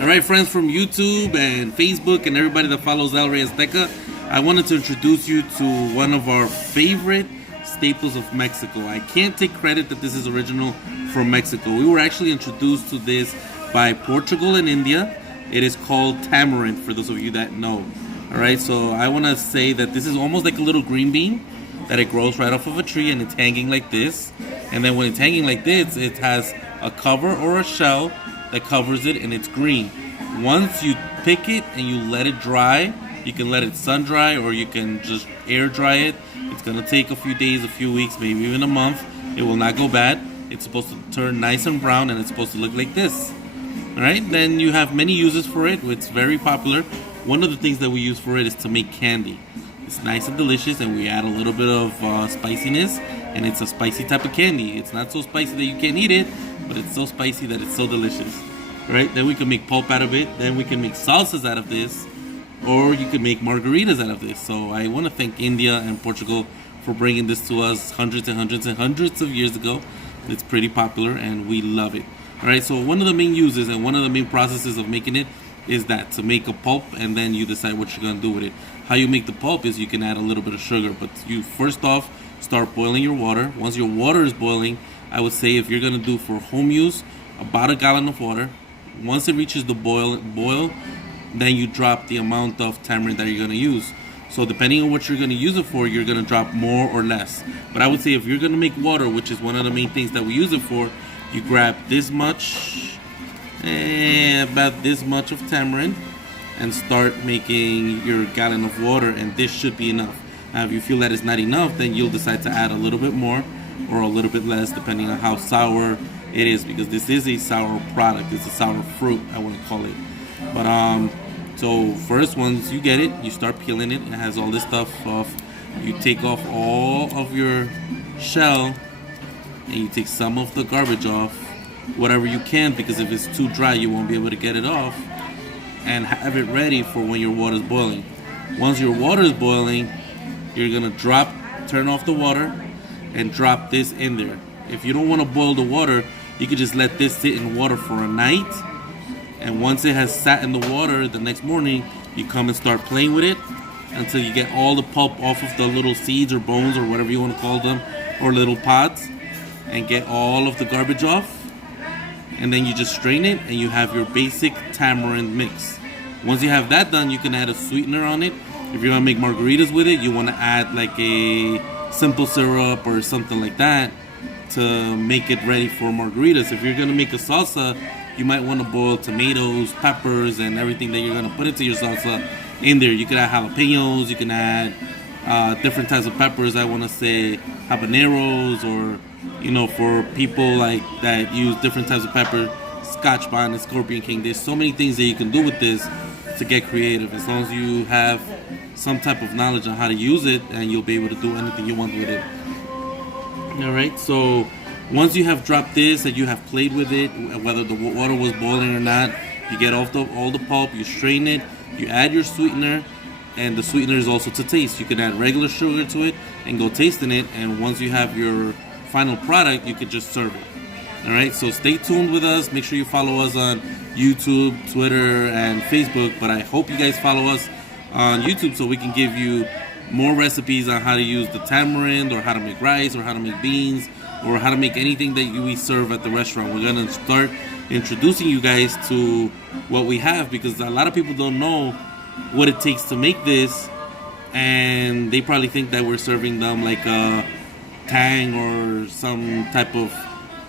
Alright, friends from YouTube and Facebook and everybody that follows El Rey Azteca, I wanted to introduce you to one of our favorite staples of Mexico. I can't take credit that this is original from Mexico. We were actually introduced to this by Portugal and India. It is called tamarind, for those of you that know. Alright, so I want to say that this is almost like a little green bean that it grows right off of a tree, and it's hanging like this. And then when it's hanging like this, it has a cover or a shell that covers it, and it's green. Once you pick it and you let it dry, you can let it sun dry or you can just air dry it. It's gonna take a few days, a few weeks, maybe even a month. It will not go bad. It's supposed to turn nice and brown, and it's supposed to look like this. Alright, then you have many uses for it. It's very popular. One of the things that we use for it is to make candy. It's nice and delicious, and we add a little bit of spiciness, and it's a spicy type of candy. It's not so spicy that you can't eat it, but it's so spicy that it's so delicious. Right? Then we can make pulp out of it. Then we can make salsas out of this, or you can make margaritas out of this. So I want to thank India and Portugal for bringing this to us hundreds and hundreds and hundreds of years ago. It's pretty popular, and we love it. All right. So one of the main uses and one of the main processes of making it is that to make a pulp, and then you decide what you're gonna do with it. How you make the pulp is you can add a little bit of sugar, but you first off start boiling your water. Once your water is boiling, I would say if you're gonna do for home use, about a gallon of water. Once it reaches the boil, then you drop the amount of tamarind that you're gonna use. So depending on what you're gonna use it for, you're gonna drop more or less. But I would say if you're gonna make water, which is one of the main things that we use it for, you grab this much, about this much of tamarind, and start making your gallon of water, and this should be enough. Now if you feel that it's not enough, then you'll decide to add a little bit more or a little bit less, depending on how sour it is, because this is a sour product. It's a sour fruit, I want to call it. But so first, once you get it, you start peeling it. It has all this stuff off. You take off all of your shell, and you take some of the garbage off, whatever you can, because if it's too dry, you won't be able to get it off. And have it ready for when your water is boiling. Once your water is boiling, you're gonna turn off the water, and drop this in there. If you don't want to boil the water, you could just let this sit in water for a night, and once it has sat in the water, the next morning you come and start playing with it until you get all the pulp off of the little seeds or bones or whatever you want to call them, or little pods, and get all of the garbage off. And then you just strain it, and you have your basic tamarind mix. Once you have that done, you can add a sweetener on it. If you're gonna make margaritas with it, you want to add like a simple syrup or something like that to make it ready for margaritas. If you're gonna make a salsa, you might want to boil tomatoes, peppers, and everything that you're gonna put into your salsa in there. You could add jalapenos, you can add different types of peppers. I want to say habaneros, or for people like that use different types of pepper, Scotch bonnet, Scorpion King. There's so many things that you can do with this to get creative, as long as you have some type of knowledge on how to use it, and you'll be able to do anything you want with it. Alright, so once you have dropped this and you have played with it, whether the water was boiling or not, you get off all the pulp, you strain it, you add your sweetener, and the sweetener is also to taste. You can add regular sugar to it and go tasting it, and once you have your final product, you could just serve it. Alright, so stay tuned with us. Make sure you follow us on YouTube, Twitter, and Facebook, but I hope you guys follow us on YouTube so we can give you more recipes on how to use the tamarind, or how to make rice, or how to make beans, or how to make anything that we serve at the restaurant. We're going to start introducing you guys to what we have, because a lot of people don't know what it takes to make this, and they probably think that we're serving them like a Tang or some type of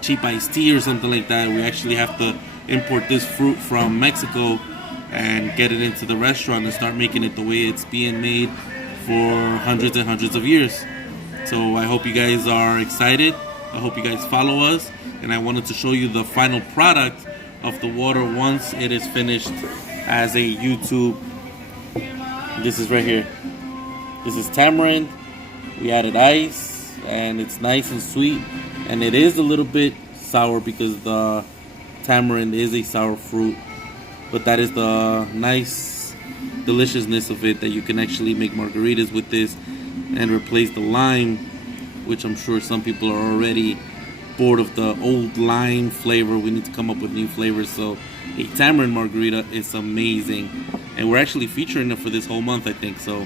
cheap iced tea or something like that. We actually have to import this fruit from Mexico and get it into the restaurant and start making it the way it's being made for hundreds and hundreds of years. So I hope you guys are excited. I hope you guys follow us, and I wanted to show you the final product of the water once it is finished as a YouTube. This is right here. This is tamarind. We added ice, and it's nice and sweet, and it is a little bit sour because the tamarind is a sour fruit, but that is the nice deliciousness of it, that you can actually make margaritas with this and replace the lime, which I'm sure some people are already bored of the old lime flavor. We need to come up with new flavors, so a tamarind margarita. It's amazing. And we're actually featuring it for this whole month, I think. So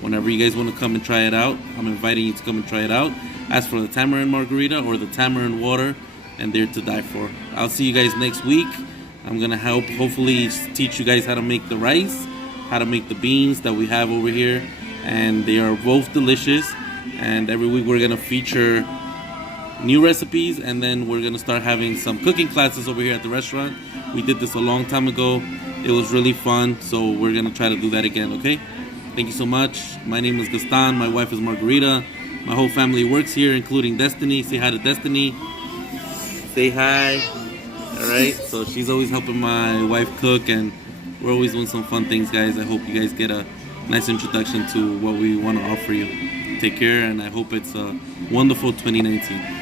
whenever you guys want to come and try it out, I'm inviting you to come and try it out. As for the tamarind margarita or the tamarind water, and they're to die for. I'll see you guys next week. I'm gonna hopefully teach you guys how to make the rice, how to make the beans that we have over here, and they are both delicious. And every week we're gonna feature new recipes, and then we're gonna start having some cooking classes over here at the restaurant. We did this a long time ago. It was really fun, so we're gonna try to do that again, okay? Thank you so much. My name is Gaston, my wife is Margarita. My whole family works here, including Destiny. Say hi to Destiny. Say hi. Alright, so she's always helping my wife cook, and we're always doing some fun things, guys. I hope you guys get a nice introduction to what we want to offer you. Take care, and I hope it's a wonderful 2019.